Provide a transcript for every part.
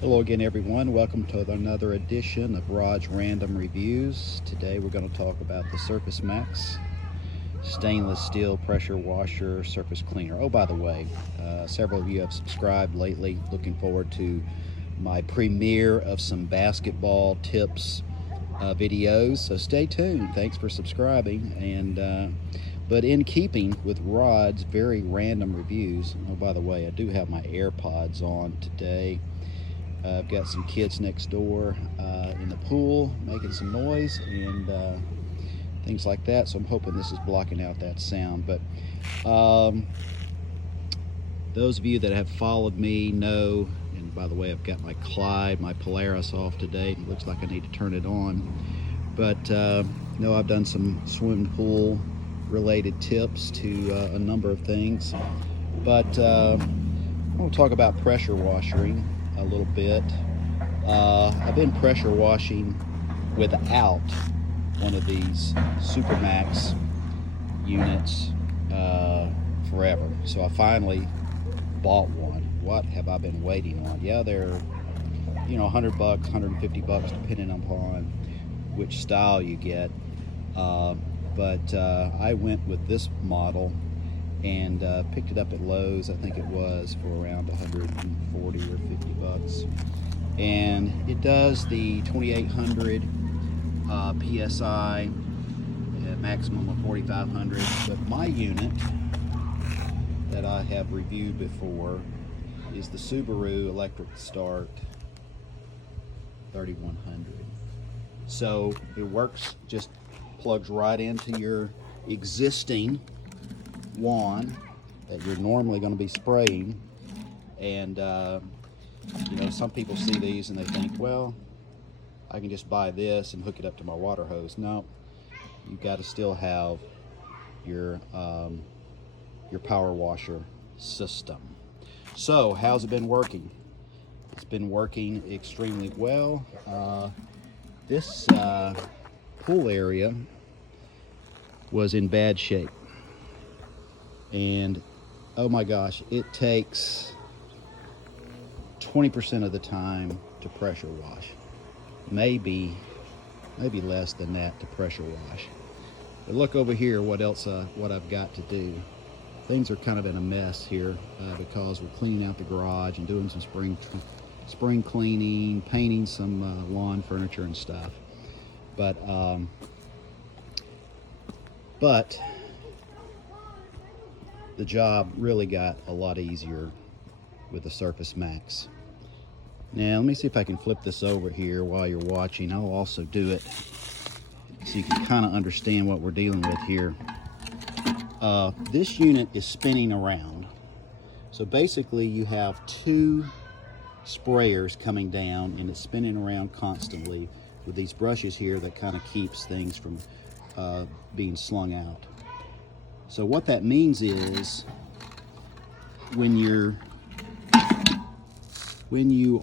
Hello again, everyone. Welcome to another edition of Rod's Random Reviews. Today we're going to talk about the Surface Max stainless steel pressure washer surface cleaner. Oh, by the way, several of you have subscribed lately. Looking forward to my premiere of some basketball tips videos, so stay tuned. Thanks for subscribing. But in keeping with Rod's very random reviews, oh, by the way, I do have my AirPods on today. I've got some kids next door in the pool making some noise and things like that, so I'm hoping this is blocking out that sound. But those of you that have followed me know, and by the way, I've got my Clyde, my Polaris off today. It looks like I need to turn it on. But know I've done some swimming pool related tips to a number of things. But I'm going to talk about pressure washing a little bit. I've been pressure washing without one of these Supermax units forever. So I finally bought one. What have I been waiting on? Yeah, they're $100, $150, depending upon which style you get. But I went with this model and picked it up at Lowe's. I think it was for around 140 or 50 bucks. And it does the 2800 PSI, maximum of 4500. But my unit that I have reviewed before is the Subaru Electric Start 3100. So it works, just plugs right into your existing wand that you're normally going to be spraying. And some people see these and they think, well, I can just buy this and hook it up to my water hose. No, you've got to still have your power washer system. So how's it been working? It's been working extremely well. This pool area was in bad shape, and oh my gosh, it takes 20% of the time to pressure wash, maybe less than that to pressure wash. But look over here, what I've got to do. Things are kind of in a mess here because we're cleaning out the garage and doing some spring cleaning, painting some lawn furniture and stuff. But the job really got a lot easier with the Surface Max. Now let me see if I can flip this over here while you're watching. I'll also do it so you can kind of understand what we're dealing with here. This unit is spinning around. So basically you have two sprayers coming down and it's spinning around constantly with these brushes here that kind of keeps things from being slung out. So what that means is when you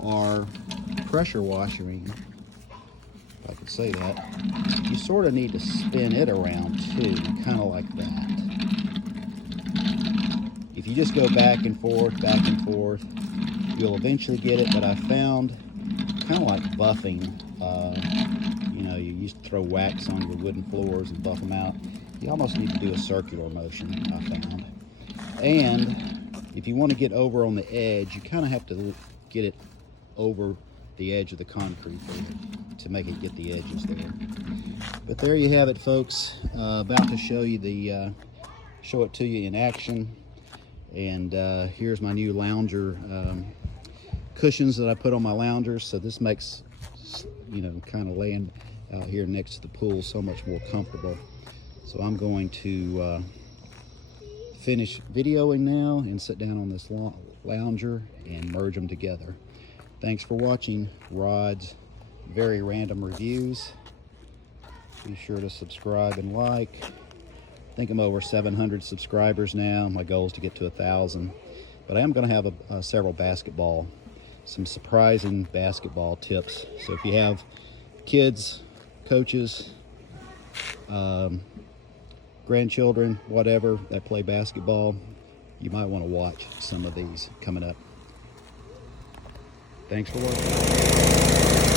are pressure washing, if I could say that, you sort of need to spin it around too, kind of like that. If you just go back and forth, you'll eventually get it. But I found, kind of like buffing, you used to throw wax on your wooden floors and buff them out. You almost need to do a circular motion, I found. And if you want to get over on the edge, you kind of have to get it over the edge of the concrete there to make it get the edges there. But there you have it, folks. About to show it to you in action. And here's my new lounger cushions that I put on my loungers. So this makes, kind of laying out here next to the pool so much more comfortable. So I'm going to finish videoing now and sit down on this lounger and merge them together. Thanks for watching Rod's Very Random Reviews. Be sure to subscribe and like. I think I'm over 700 subscribers now. My goal is to get to 1,000. But I am going to have some surprising basketball tips. So if you have kids, coaches, grandchildren, whatever, that play basketball, you might want to watch some of these coming up. Thanks for watching.